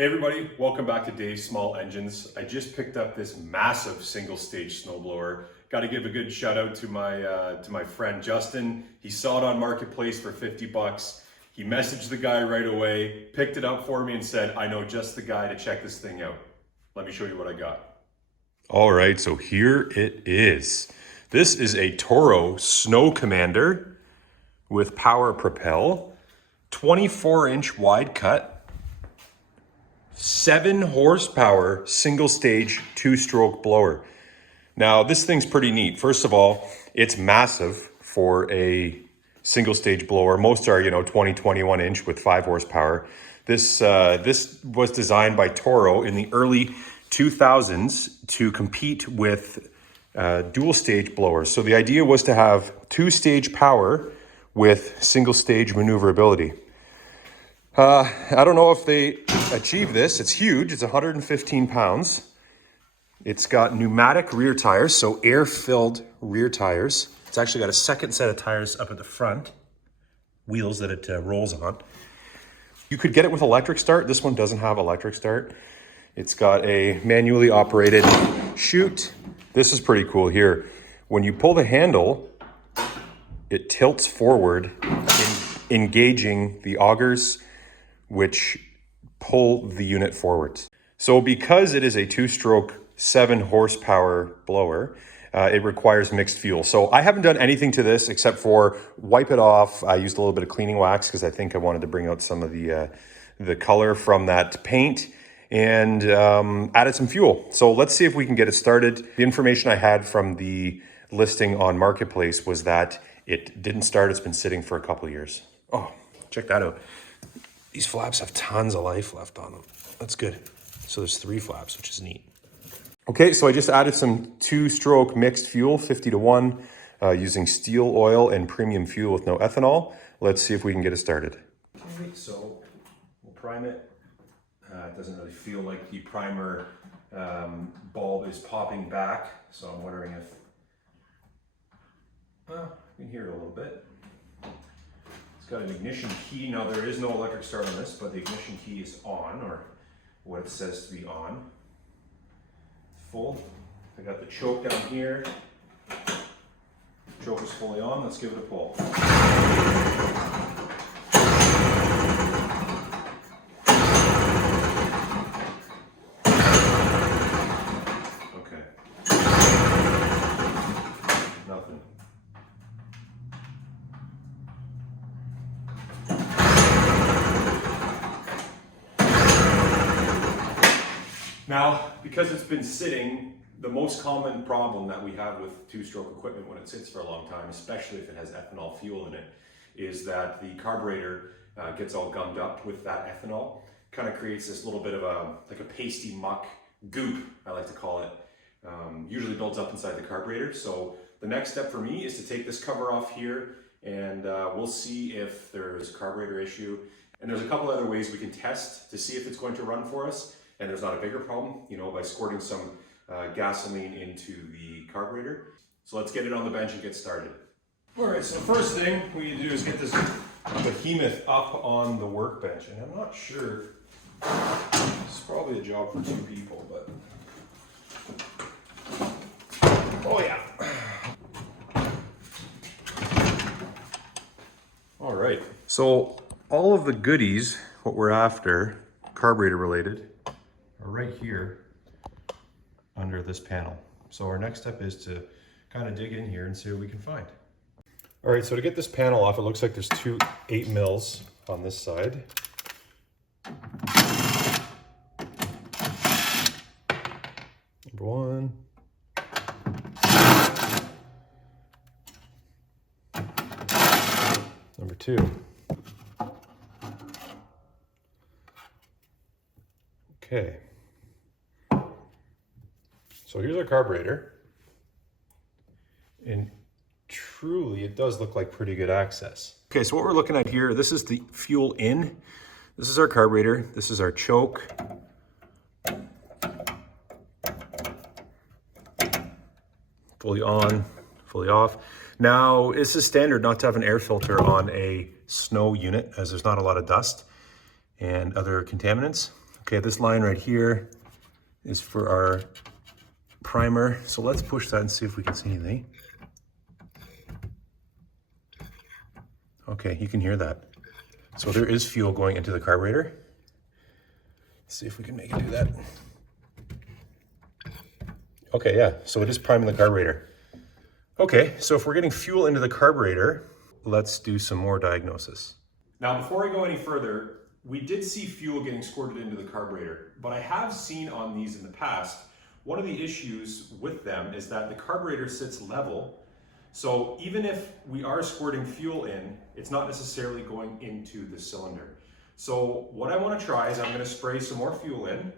Hey everybody, welcome back to Dave's Small Engines. I just picked up this massive single stage snowblower. Got to give a good shout out to my friend Justin. He saw it on Marketplace for 50 bucks. He messaged the guy right away, picked it up for me and said, I know just the guy to check this thing out. Let me show you what I got. All right, so here it is. This is a Toro Snow Commander with power propel, 24-inch wide cut, 7 horsepower, single stage, 2-stroke blower. Now this thing's pretty neat. First of all, it's massive for a single stage blower. Most are, 20, 21 inch with 5 horsepower. This was designed by Toro in the early 2000s to compete with dual stage blowers. So the idea was to have 2-stage power with single stage maneuverability. I don't know if they achieve this. It's huge. It's 115 pounds. It's got pneumatic rear tires, so air-filled rear tires. It's actually got a second set of tires up at the front, wheels that it rolls on. You could get it with electric start. This one doesn't have electric start. It's got a manually operated chute. This is pretty cool here. When you pull the handle, it tilts forward, engaging the augers, which pull the unit forwards. So because it is a 2-stroke, 7 horsepower blower, it requires mixed fuel. So I haven't done anything to this except for wipe it off. I used a little bit of cleaning wax because I think I wanted to bring out some of the color from that paint, and added some fuel. So let's see if we can get it started. The information I had from the listing on Marketplace was that it didn't start. It's been sitting for a couple of years. Oh, check that out. These flaps have tons of life left on them. That's good. So there's 3 flaps, which is neat. Okay, so I just added some 2-stroke mixed fuel, 50-to-1, using steel oil and premium fuel with no ethanol. Let's see if we can get it started. Okay, so we'll prime it. It doesn't really feel like the primer bulb is popping back, so I'm wondering if, you can hear it a little bit. Got an ignition key. Now there is no electric start on this, but the ignition key is on, or what it says to be on. Full. I got the choke down here. Choke is fully on. Let's give it a pull. Okay. Nothing. Now, because it's been sitting, the most common problem that we have with 2-stroke equipment when it sits for a long time, especially if it has ethanol fuel in it, is that the carburetor gets all gummed up with that ethanol. Kind of creates this little bit of like a pasty muck goop, I like to call it. Usually builds up inside the carburetor. So the next step for me is to take this cover off here, and we'll see if there's a carburetor issue. And there's a couple other ways we can test to see if it's going to run for us, and there's not a bigger problem, by squirting some gasoline into the carburetor. So let's get it on the bench and get started. All right, so the first thing we need to do is get this behemoth up on the workbench. And I'm not sure, it's probably a job for 2 people, but. Oh yeah. All right, so all of the goodies, what we're after, carburetor related, are right here under this panel. So our next step is to kind of dig in here and see what we can find. All right, so to get this panel off, it looks like there's 2 8 mils on this side. Number 1. Number 2. Okay. So here's our carburetor, and truly it does look like pretty good access. Okay, so what we're looking at here, this is the fuel in, this is our carburetor, this is our choke. Fully on, fully off. Now, this is standard not to have an air filter on a snow unit, as there's not a lot of dust and other contaminants. Okay, this line right here is for our primer. So let's push that and see if we can see anything. Okay, you can hear that. So there is fuel going into the carburetor. Let's see if we can make it do that. Okay, yeah, so it is priming the carburetor. Okay, so if we're getting fuel into the carburetor, let's do some more diagnosis. Now, before I go any further, we did see fuel getting squirted into the carburetor, but I have seen on these in the past, one of the issues with them is that the carburetor sits level. So even if we are squirting fuel in, it's not necessarily going into the cylinder. So what I want to try is I'm going to spray some more fuel in.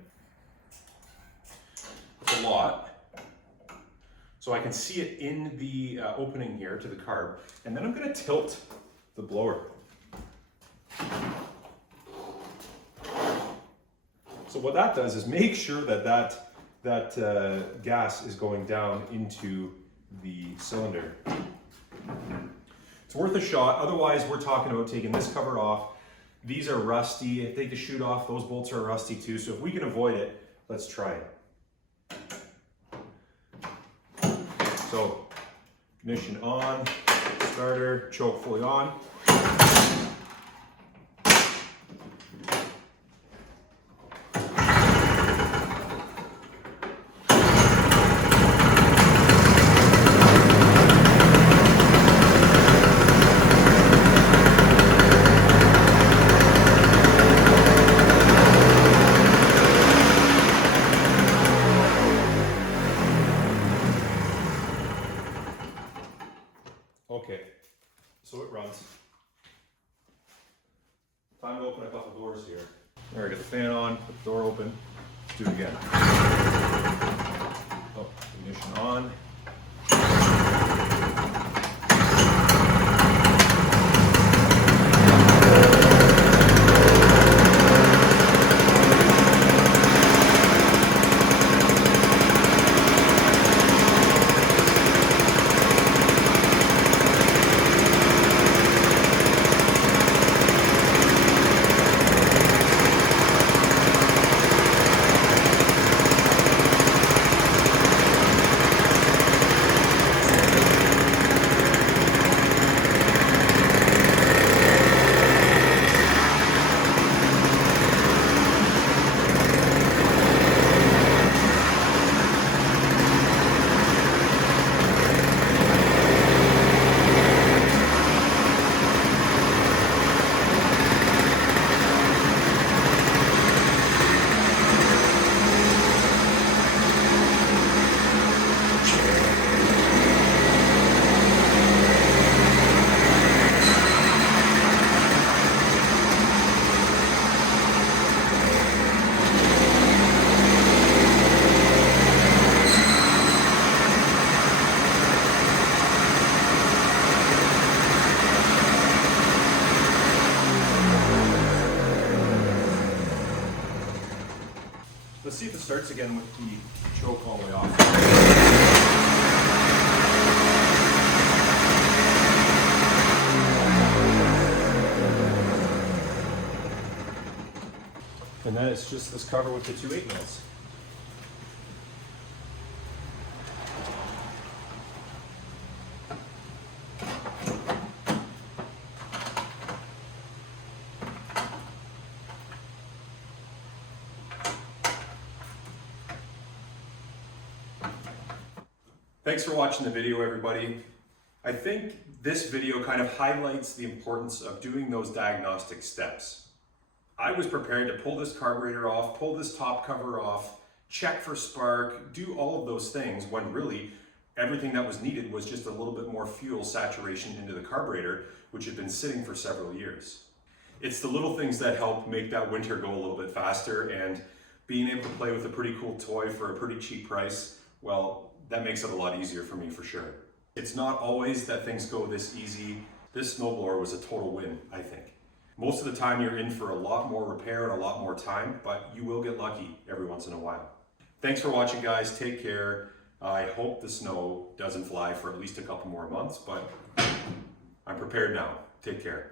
It's a lot. So I can see it in the opening here to the carb. And then I'm going to tilt the blower. So what that does is make sure that gas is going down into the cylinder. It's worth a shot. Otherwise, we're talking about taking this cover off. These are rusty. Take the chute off. Those bolts are rusty too. So if we can avoid it, let's try it. So ignition on, starter, choke fully on. Okay, so it runs. Time to open a couple doors here. There, get the fan on, put the door open. Let's do it again. Oh, ignition on. Let's see if it starts again with the choke all the way off. And then it's just this cover with the two 8-mils. Thanks for watching the video, everybody. I think this video kind of highlights the importance of doing those diagnostic steps. I was prepared to pull this carburetor off, pull this top cover off, check for spark, do all of those things when really everything that was needed was just a little bit more fuel saturation into the carburetor, which had been sitting for several years. It's the little things that help make that winter go a little bit faster, and being able to play with a pretty cool toy for a pretty cheap price, well, that makes it a lot easier for me for sure. It's not always that things go this easy. This snowblower was a total win, I think. Most of the time you're in for a lot more repair and a lot more time, but you will get lucky every once in a while. Thanks for watching, guys. Take care. I hope the snow doesn't fly for at least a couple more months, but I'm prepared now. Take care.